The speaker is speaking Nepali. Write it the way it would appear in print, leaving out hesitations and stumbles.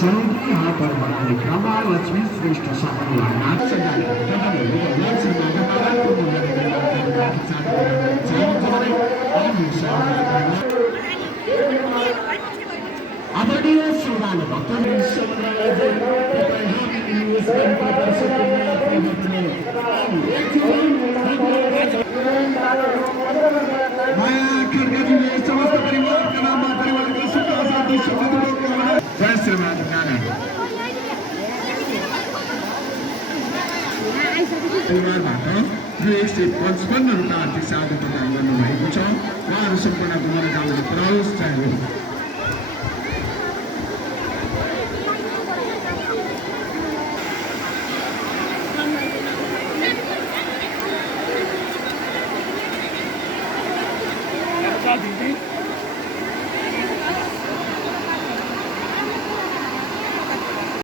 चौधरी हातहरूमा प्रमालक्ष्मी श्रेष्ठ सफललाई आदरणीय श्रोताले भक्तहरू माया खड्काजीले समस्त परिवारका नाममा परिवारको सुख शान्ति समृद्धि कामना जय श्रीमान नारायण परिवारबाट रु 155 रुपियाँ आर्थिक सहायता प्रदान गर्नुभएको छ। उहाँहरू सम्पूर्णको मनोकामना पुरोस्। जय हो।